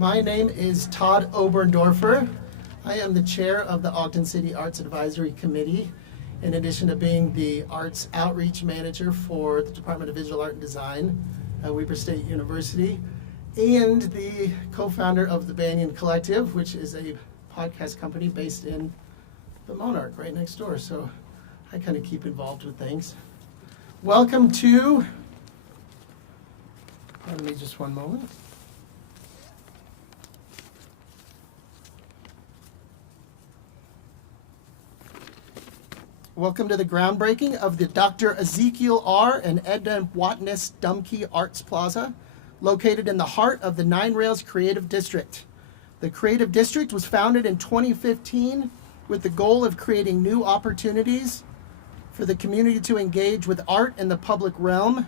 My name is Todd Oberndorfer. I am the chair of the Ogden City Arts Advisory Committee, in addition to being the Arts Outreach Manager for the Department of Visual Art and Design at Weber State University, and the co-founder of the Banyan Collective, which is a podcast company based in the Monarch right next door. So I kind of keep involved with things. Welcome to, pardon me just one moment. Welcome to the groundbreaking of the Dr. Ezekiel R. and Edna Watness Dumke Arts Plaza, located in the heart of the Nine Rails Creative District. The Creative District was founded in 2015 with the goal of creating new opportunities for the community to engage with art in the public realm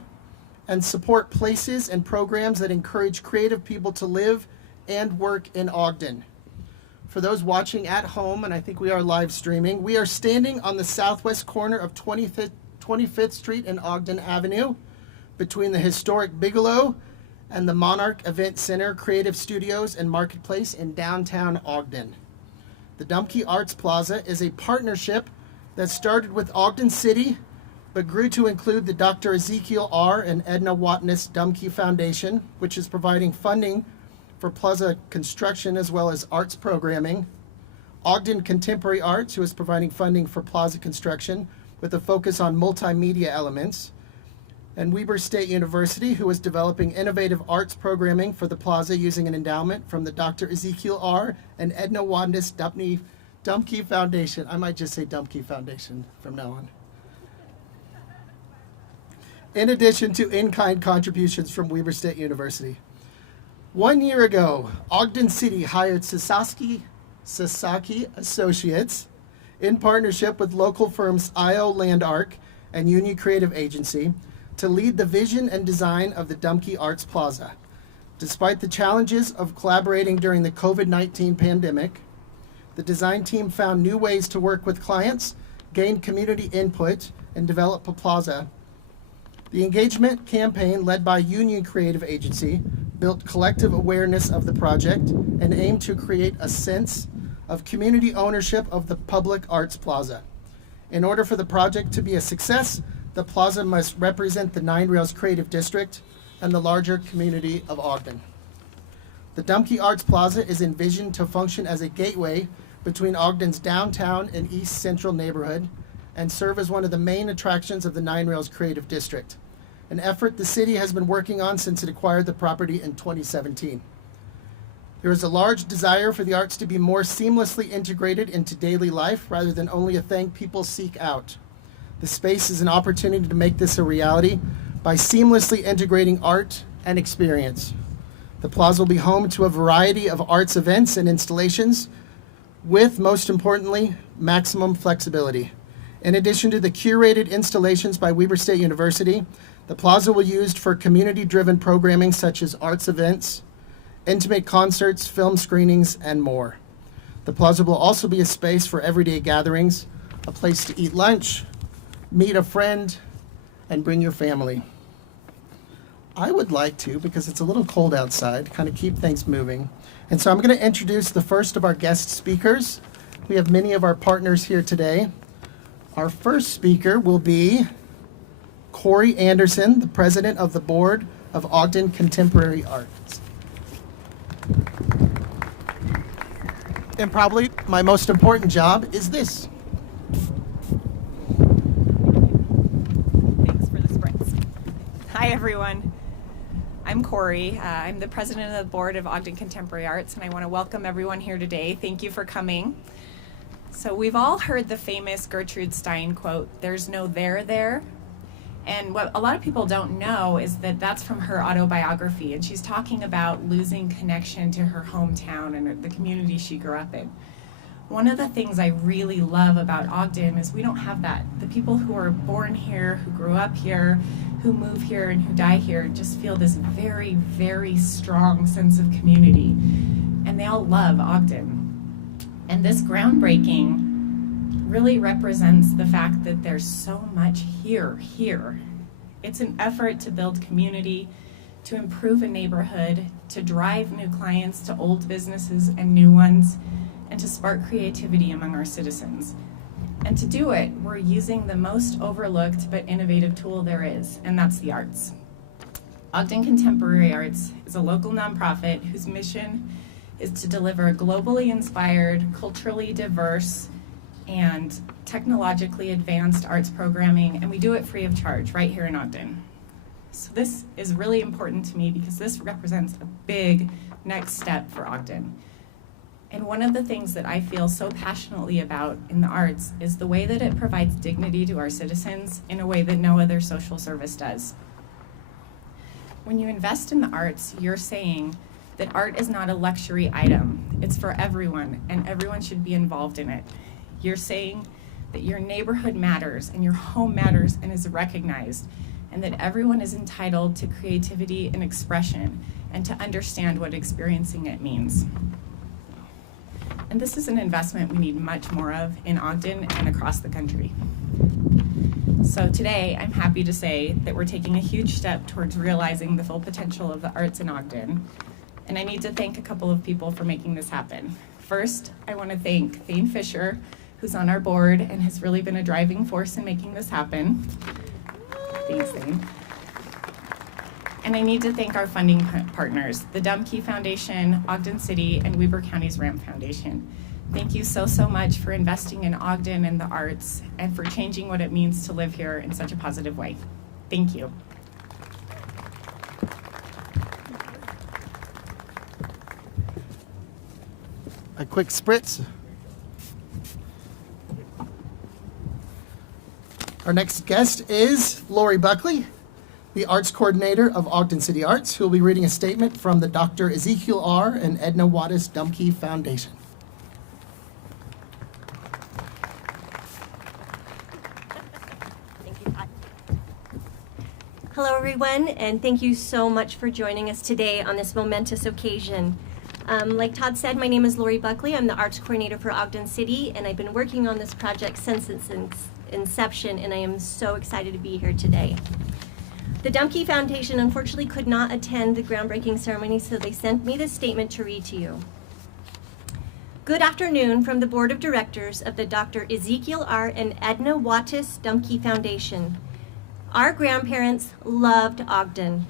and support places and programs that encourage creative people to live and work in Ogden. For those watching at home, and I think we are live streaming, we are standing on the southwest corner of 25th Street and Ogden Avenue, between the historic Bigelow and the Monarch Event Center, Creative Studios, and Marketplace in downtown Ogden. The Dumke Arts Plaza is a partnership that started with Ogden City, but grew to include the Dr. Ezekiel R. and Edna Watness Dumke Foundation, which is providing funding for Plaza construction as well as arts programming. Ogden Contemporary Arts, who is providing funding for Plaza construction with a focus on multimedia elements. And Weber State University, who is developing innovative arts programming for the Plaza using an endowment from the Dr. Ezekiel R. and Edna Watness Dumke Foundation. I might just say Dumke Foundation from now on. In addition to in-kind contributions from Weber State University. 1 year ago, Ogden City hired Sasaki Associates in partnership with local firms IO Land Arc and Union Creative Agency to lead the vision and design of the Dumke Arts Plaza. Despite the challenges of collaborating during the COVID-19 pandemic, the design team found new ways to work with clients, gain community input, and develop a plaza. The engagement campaign led by Union Creative Agency built collective awareness of the project and aimed to create a sense of community ownership of the public arts plaza. In order for the project to be a success, the plaza must represent the Nine Rails Creative District and the larger community of Ogden. The Dumke Arts Plaza is envisioned to function as a gateway between Ogden's downtown and east central neighborhood and serve as one of the main attractions of the Nine Rails Creative District, an effort the city has been working on since it acquired the property in 2017. There is a large desire for the arts to be more seamlessly integrated into daily life rather than only a thing people seek out. The space is an opportunity to make this a reality by seamlessly integrating art and experience. The plaza will be home to a variety of arts events and installations with, most importantly, maximum flexibility. In addition to the curated installations by Weber State University, the plaza will be used for community-driven programming such as arts events, intimate concerts, film screenings, and more. The plaza will also be a space for everyday gatherings, a place to eat lunch, meet a friend, and bring your family. I would like to, because it's a little cold outside, kind of keep things moving. And so I'm going to introduce the first of our guest speakers. We have many of our partners here today. Our first speaker will be Corey Anderson, the president of the Board of Ogden Contemporary Arts. And probably my most important job is this. Thanks for the sprints. Hi, everyone. I'm Corey. I'm the president of the Board of Ogden Contemporary Arts, and I want to welcome everyone here today. Thank you for coming. So we've all heard the famous Gertrude Stein quote, "There's no there." And what a lot of people don't know is that that's from her autobiography, and she's talking about losing connection to her hometown and the community she grew up in. One of the things I really love about Ogden is we don't have that. The people who are born here, who grew up here, who move here, and who die here just feel this very, very strong sense of community, and they all love Ogden. And this groundbreaking really represents the fact that there's so much here. It's an effort to build community, to improve a neighborhood, to drive new clients to old businesses and new ones, and to spark creativity among our citizens. And to do it, we're using the most overlooked but innovative tool there is, and that's the arts. Ogden Contemporary Arts is a local nonprofit whose mission is to deliver globally inspired, culturally diverse, and technologically advanced arts programming, and we do it free of charge right here in Ogden. So this is really important to me because this represents a big next step for Ogden. And one of the things that I feel so passionately about in the arts is the way that it provides dignity to our citizens in a way that no other social service does. When you invest in the arts, you're saying that art is not a luxury item. It's for everyone, and everyone should be involved in it. You're saying that your neighborhood matters, and your home matters and is recognized, and that everyone is entitled to creativity and expression, and to understand what experiencing it means. And this is an investment we need much more of in Ogden and across the country. So today, I'm happy to say that we're taking a huge step towards realizing the full potential of the arts in Ogden. And I need to thank a couple of people for making this happen. First, I want to thank Thane Fisher, who's on our board and has really been a driving force in making this happen. Thanks, Thane. And I need to thank our funding partners, the Dumke Foundation, Ogden City, and Weber County's Ramp Foundation. Thank you so, so much for investing in Ogden and the arts and for changing what it means to live here in such a positive way. Thank you. A quick spritz. Our next guest is Lori Buckley, the Arts Coordinator of Ogden City Arts, who will be reading a statement from the Dr. Ezekiel R. and Edna Wattis Dumke Foundation. Thank you, Todd. Hello, everyone, and thank you so much for joining us today on this momentous occasion. Like Todd said, my name is Lori Buckley. I'm the Arts Coordinator for Ogden City, and I've been working on this project since its inception, and I am so excited to be here today. The Dumke Foundation unfortunately could not attend the groundbreaking ceremony, so they sent me this statement to read to you. Good afternoon from the Board of Directors of the Dr. Ezekiel R. and Edna Wattis Dumke Foundation. Our grandparents loved Ogden.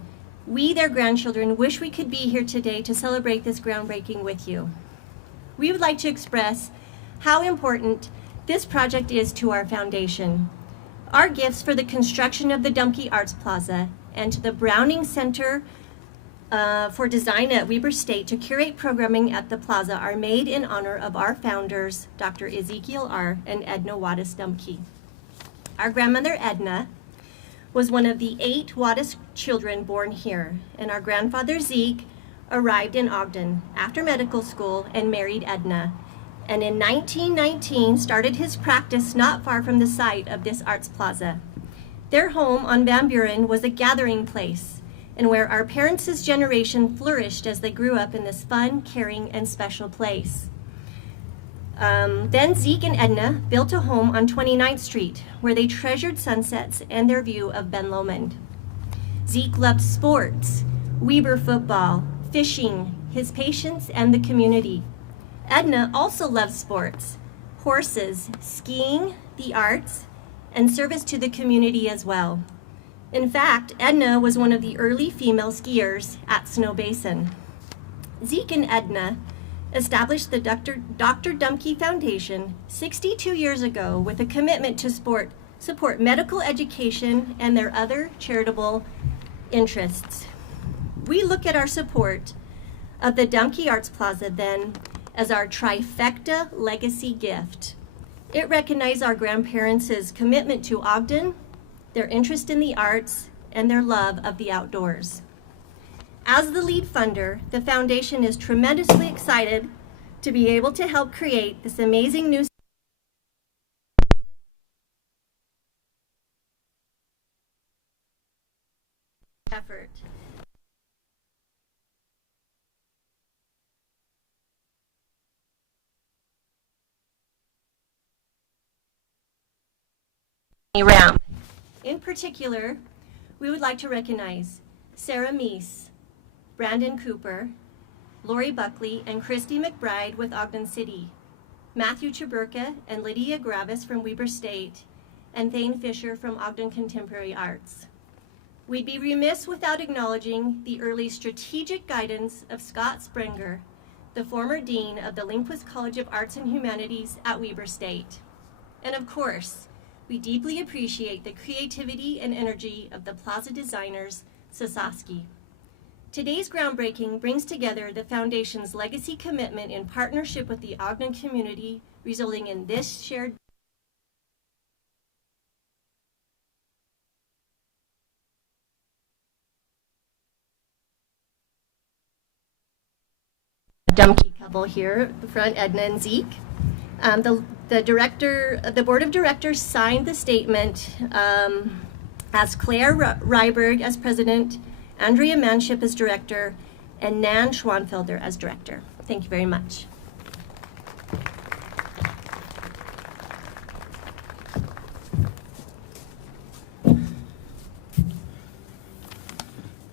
We, their grandchildren, wish we could be here today to celebrate this groundbreaking with you. We would like to express how important this project is to our foundation. Our gifts for the construction of the Dumke Arts Plaza and to the Browning Center for Design at Weber State to curate programming at the plaza are made in honor of our founders, Dr. Ezekiel R. and Edna Wattis Dumke. Our grandmother, Edna, was one of the 8 Wattis children born here, and our grandfather, Zeke, arrived in Ogden after medical school and married Edna, and in 1919 started his practice not far from the site of this arts plaza. Their home on Van Buren was a gathering place and where our parents' generation flourished as they grew up in this fun, caring, and special place. Then Zeke and Edna built a home on 29th Street where they treasured sunsets and their view of Ben Lomond. Zeke loved sports, Weber football, fishing, his patients, and the community. Edna also loved sports, horses, skiing, the arts, and service to the community as well. In fact, Edna was one of the early female skiers at Snow Basin. Zeke and Edna established the Dr. Dumke Foundation 62 years ago with a commitment to support medical education and their other charitable interests. We look at our support of the Dumke Arts Plaza then as our trifecta legacy gift. It recognized our grandparents' commitment to Ogden, their interest in the arts, and their love of the outdoors. As the lead funder, the foundation is tremendously excited to be able to help create this amazing new effort. Ramp. In particular, we would like to recognize Sarah Meese, Brandon Cooper, Lori Buckley and Christy McBride with Ogden City, Matthew Chaburka and Lydia Gravis from Weber State, and Thane Fisher from Ogden Contemporary Arts. We'd be remiss without acknowledging the early strategic guidance of Scott Springer, the former dean of the Lindquist College of Arts and Humanities at Weber State. And of course, we deeply appreciate the creativity and energy of the Plaza designers, Sasaki. Today's groundbreaking brings together the Foundation's legacy commitment in partnership with the Ogden community, resulting in this shared Dumke couple here at the front, Edna and Zeke. The board of directors signed the statement as Claire Ryberg as president, Andrea Manship as director, and Nan Schwanfelder as director. Thank you very much.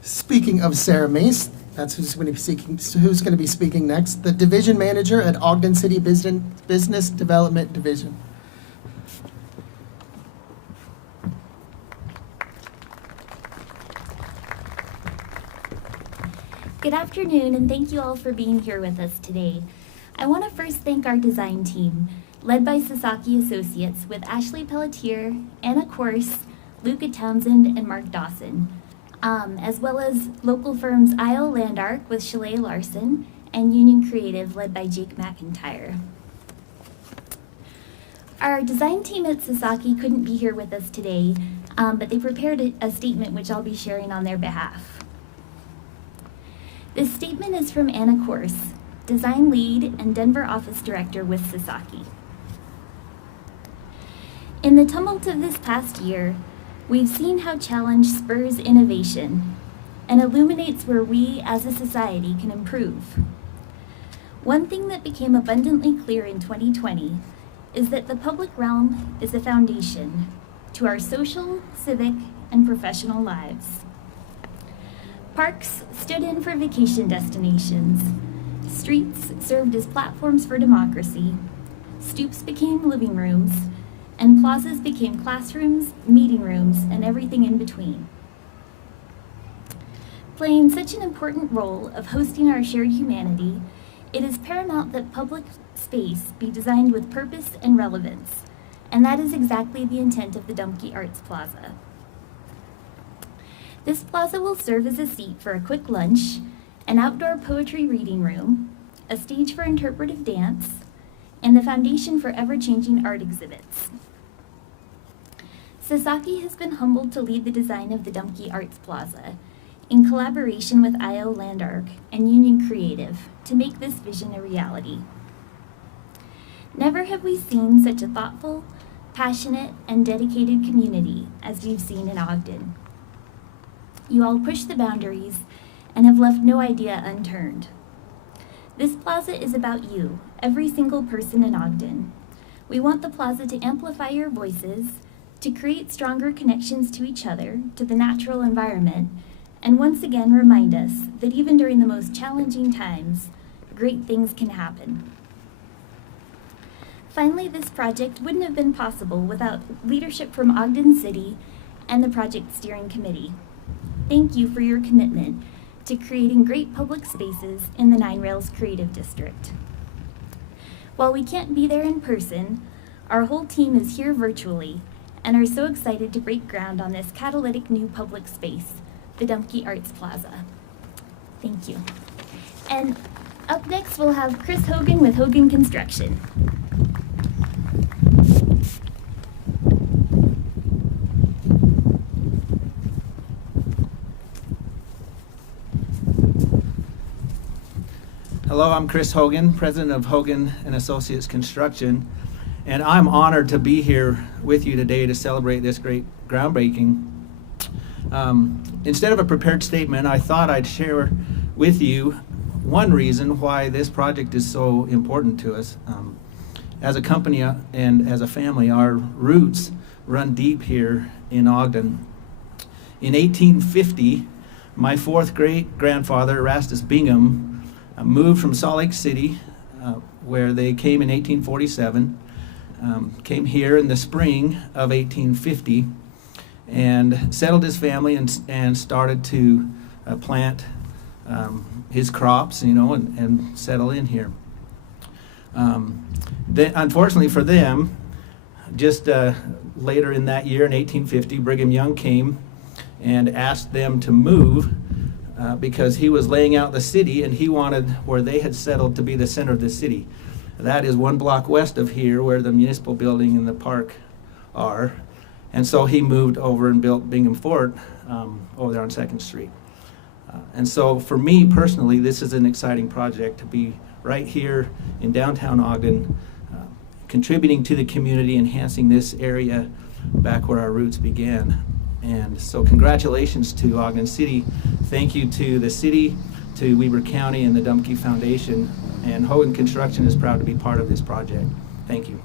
Speaking of Sarah Mace, that's who's going to be speaking next. The division manager at Ogden City Business Development Division. Good afternoon, and thank you all for being here with us today. I want to first thank our design team, led by Sasaki Associates with Ashley Pelletier, Anna Korse, Luca Townsend, and Mark Dawson, as well as local firms IO Landark with Chalet Larson and Union Creative led by Jake McIntyre. Our design team at Sasaki couldn't be here with us today, but they prepared a statement which I'll be sharing on their behalf. This statement is from Anna Korse, design lead and Denver office director with Sasaki. In the tumult of this past year, we've seen how challenge spurs innovation and illuminates where we as a society can improve. One thing that became abundantly clear in 2020 is that the public realm is a foundation to our social, civic, and professional lives. Parks stood in for vacation destinations. Streets served as platforms for democracy. Stoops became living rooms, and plazas became classrooms, meeting rooms, and everything in between. Playing such an important role of hosting our shared humanity, it is paramount that public space be designed with purpose and relevance, and that is exactly the intent of the Dumke Arts Plaza. This plaza will serve as a seat for a quick lunch, an outdoor poetry reading room, a stage for interpretive dance, and the foundation for ever-changing art exhibits. Sasaki has been humbled to lead the design of the Dumke Arts Plaza in collaboration with IO Landark and Union Creative to make this vision a reality. Never have we seen such a thoughtful, passionate, and dedicated community as we've seen in Ogden. You all push the boundaries and have left no idea unturned. This plaza is about you, every single person in Ogden. We want the plaza to amplify your voices, to create stronger connections to each other, to the natural environment, and once again remind us that even during the most challenging times, great things can happen. Finally, this project wouldn't have been possible without leadership from Ogden City and the project steering committee. Thank you for your commitment to creating great public spaces in the Nine Rails Creative District. While we can't be there in person, our whole team is here virtually and are so excited to break ground on this catalytic new public space, the Dumke Arts Plaza. Thank you. And up next, we'll have Chris Hogan with Hogan Construction. Hello, I'm Chris Hogan, president of Hogan and Associates Construction, and I'm honored to be here with you today to celebrate this great groundbreaking. Instead of a prepared statement, I thought I'd share with you one reason why this project is so important to us. As a company and as a family, our roots run deep here in Ogden. In 1850, My fourth great-grandfather, Erastus Bingham, moved from Salt Lake City, where they came in 1847, came here in the spring of 1850, and settled his family and started to plant his crops, and settle in here. Unfortunately for them, just later in that year, in 1850, Brigham Young came and asked them to move because he was laying out the city, and he wanted where they had settled to be the center of the city. That is 1 block west of here, where the municipal building and the park are. And so he moved over and built Bingham Fort over there on 2nd Street. And so for me personally, this is an exciting project to be right here in downtown Ogden, contributing to the community, enhancing this area back where our roots began. And so congratulations to Ogden City. Thank you to the city, to Weber County, and the Dumke Foundation. And Hogan Construction is proud to be part of this project. Thank you.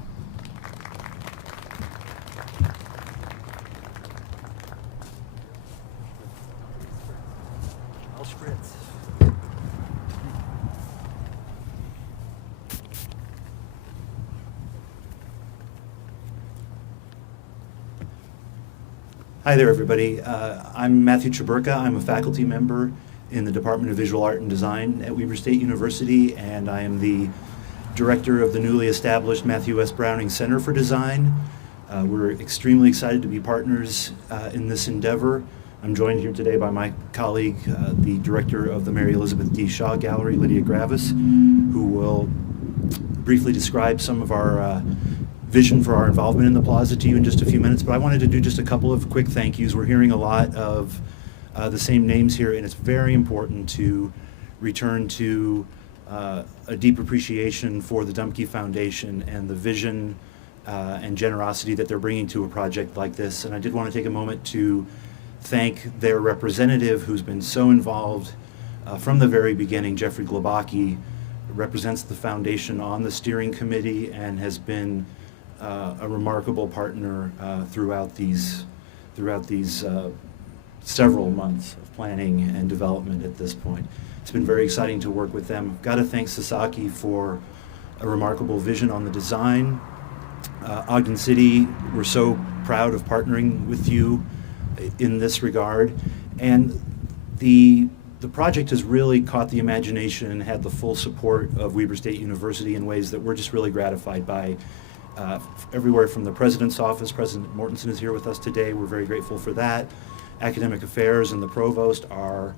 Hi there, everybody. I'm Matthew Chaburka. I'm a faculty member in the Department of Visual Art and Design at Weber State University, and I am the director of the newly established Matthew S. Browning Center for Design. We're extremely excited to be partners in this endeavor. I'm joined here today by my colleague, the director of the Mary Elizabeth D. Shaw Gallery, Lydia Gravis, who will briefly describe some of our vision for our involvement in the plaza to you in just a few minutes, but I wanted to do just a couple of quick thank yous. We're hearing a lot of the same names here, and it's very important to return to a deep appreciation for the Dumke Foundation and the vision and generosity that they're bringing to a project like this. And I did want to take a moment to thank their representative, who's been so involved from the very beginning. Jeffrey Globacki represents the foundation on the steering committee and has been a remarkable partner throughout these several months of planning and development at this point. It's been very exciting to work with them. I've got to thank Sasaki for a remarkable vision on the design. Ogden City, we're so proud of partnering with you in this regard. And the project has really caught the imagination and had the full support of Weber State University in ways that we're just really gratified by. Everywhere from the President's office. President Mortensen is here with us today. We're very grateful for that. Academic Affairs and the Provost, our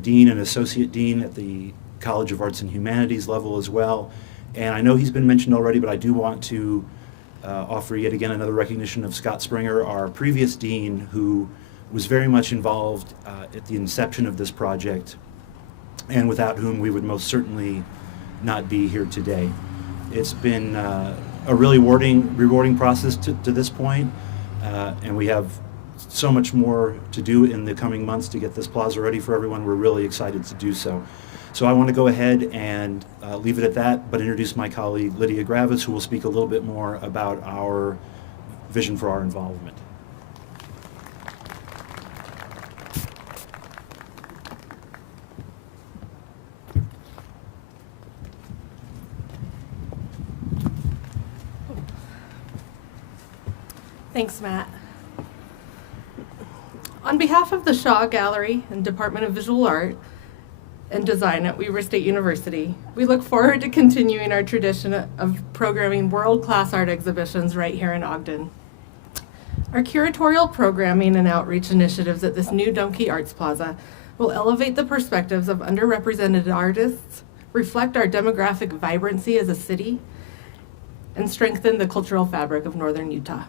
Dean and Associate Dean at the College of Arts and Humanities level as well. And I know he's been mentioned already, but I do want to offer yet again another recognition of Scott Springer, our previous Dean, who was very much involved at the inception of this project, and without whom we would most certainly not be here today. It's been a really rewarding process to this point, and we have so much more to do in the coming months to get this plaza ready for everyone. We're really excited to do so. So I want to go ahead and leave it at that, but introduce my colleague Lydia Gravis, who will speak a little bit more about our vision for our involvement. Thanks, Matt. On behalf of the Shaw Gallery and Department of Visual Art and Design at Weber State University, we look forward to continuing our tradition of programming world-class art exhibitions right here in Ogden. Our curatorial programming and outreach initiatives at this new Dumke Arts Plaza will elevate the perspectives of underrepresented artists, reflect our demographic vibrancy as a city, and strengthen the cultural fabric of Northern Utah.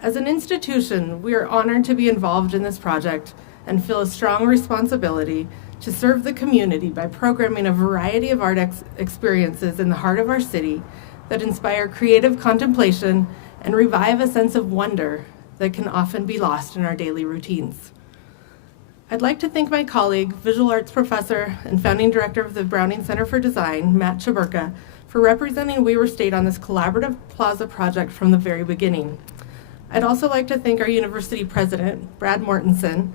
As an institution, we are honored to be involved in this project and feel a strong responsibility to serve the community by programming a variety of art experiences in the heart of our city that inspire creative contemplation and revive a sense of wonder that can often be lost in our daily routines. I'd like to thank my colleague, visual arts professor and founding director of the Browning Center for Design, Matt Chaburka, for representing Weber State on this collaborative plaza project from the very beginning. I'd also like to thank our university president, Brad Mortensen,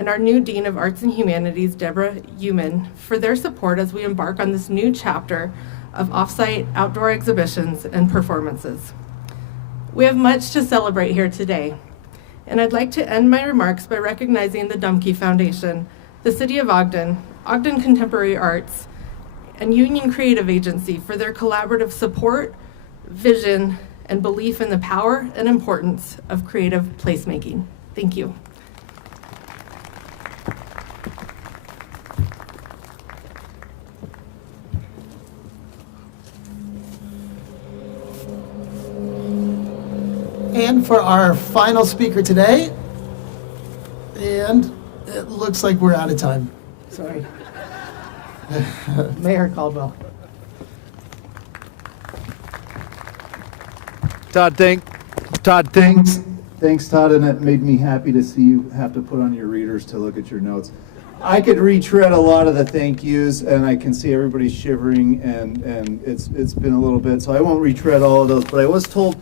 and our new Dean of Arts and Humanities, Deborah Human, for their support as we embark on this new chapter of off-site outdoor exhibitions and performances. We have much to celebrate here today, and I'd like to end my remarks by recognizing the Dumke Foundation, the City of Ogden, Ogden Contemporary Arts, and Union Creative Agency for their collaborative support, vision, and belief in the power and importance of creative placemaking. Thank you. And for our final speaker today, and it looks like we're out of time. Sorry. Mayor Caldwell. Todd, thanks. Thanks, Todd, and it made me happy to see you have to put on your readers to look at your notes. I could retread a lot of the thank yous, and I can see everybody shivering, and it's been a little bit, so I won't retread all of those, but I was told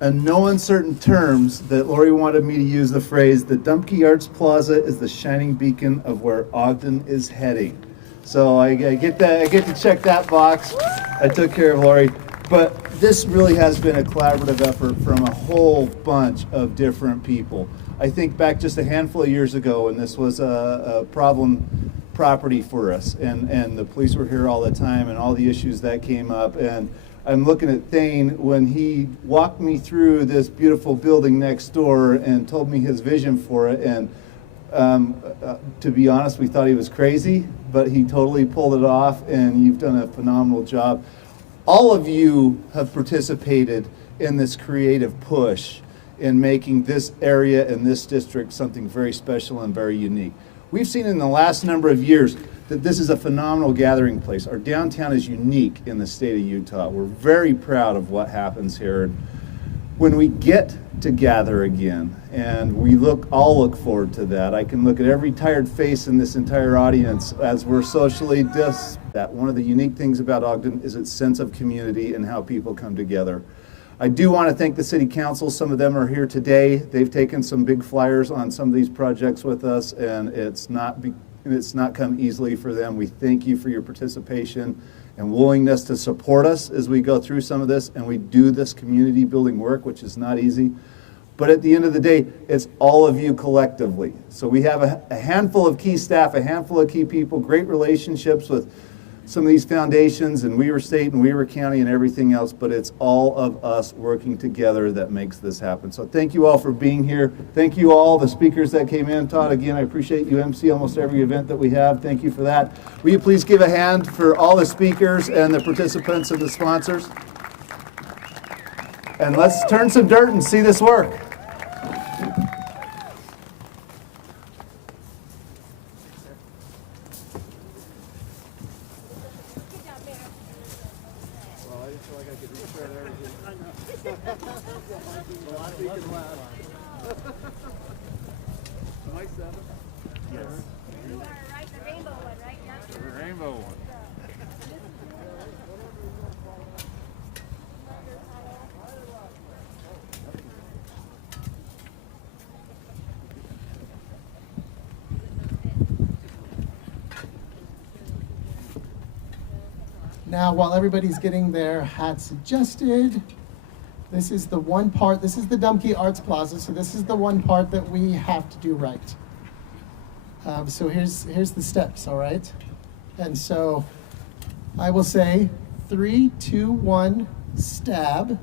in no uncertain terms that Lori wanted me to use the phrase, the Dumke Arts Plaza is the shining beacon of where Ogden is heading. So I get to check that box. I took care of Lori. But this really has been a collaborative effort from a whole bunch of different people. I think back just a handful of years ago, and this was a problem property for us, and the police were here all the time, and all the issues that came up. And I'm looking at Thane when he walked me through this beautiful building next door and told me his vision for it. And to be honest, we thought he was crazy, but he totally pulled it off, and you've done a phenomenal job. All of you have participated in this creative push in making this area and this district something very special and very unique. We've seen in the last number of years that this is a phenomenal gathering place. Our downtown is unique in the state of Utah. We're very proud of what happens here. When we get to gather again, and we all look forward to that. I can look at every tired face in this entire audience as we're socially that one of the unique things about Ogden is its sense of community and how people come together. I do want to thank the city council. Some of them are here today. They've taken some big flyers on some of these projects with us, and it's not come easily for them. We thank you for your participation and willingness to support us as we go through some of this and we do this community building work, which is not easy. But at the end of the day, it's all of you collectively. So we have a handful of key staff, a handful of key people, great relationships with some of these foundations and Weaver State and Weaver County and everything else, but it's all of us working together that makes this happen. So thank you all for being here. Thank you all, the speakers that came in. Todd, again, I appreciate you MC almost every event that we have. Thank you for that. Will you please give a hand for all the speakers and the participants and the sponsors? And let's turn some dirt and see this work. Now, while everybody's getting their hats adjusted, this is the one part, this is the Dumke Arts Plaza, so this is the one part that we have to do right. So here's the steps, all right? And so I will say 3, 2, 1, stab.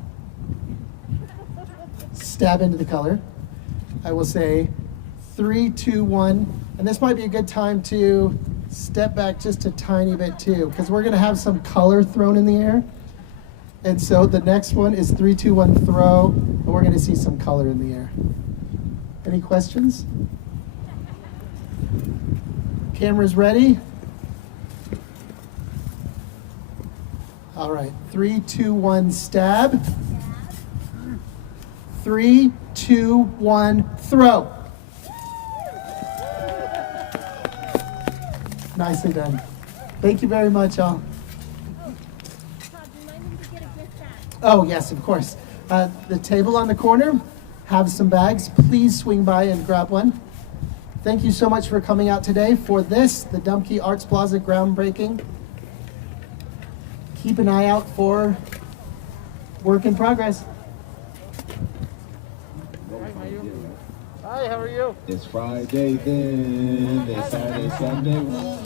Stab into the color. I will say 3, 2, 1, and this might be a good time to step back just a tiny bit too, because we're gonna have some color thrown in the air. And so the next one is 3, 2, 1, throw, and we're gonna see some color in the air. Any questions? Cameras ready? All right, 3, 2, 1, stab. 3, 2, 1, throw. Nicely done. Thank you very much, all. Oh, yes, of course. The table on the corner, have some bags. Please swing by and grab one. Thank you so much for coming out today for this, the Dumke Arts Plaza groundbreaking. Keep an eye out for work in progress. Hi, how are you? It's Friday then, it's Saturday, Sunday.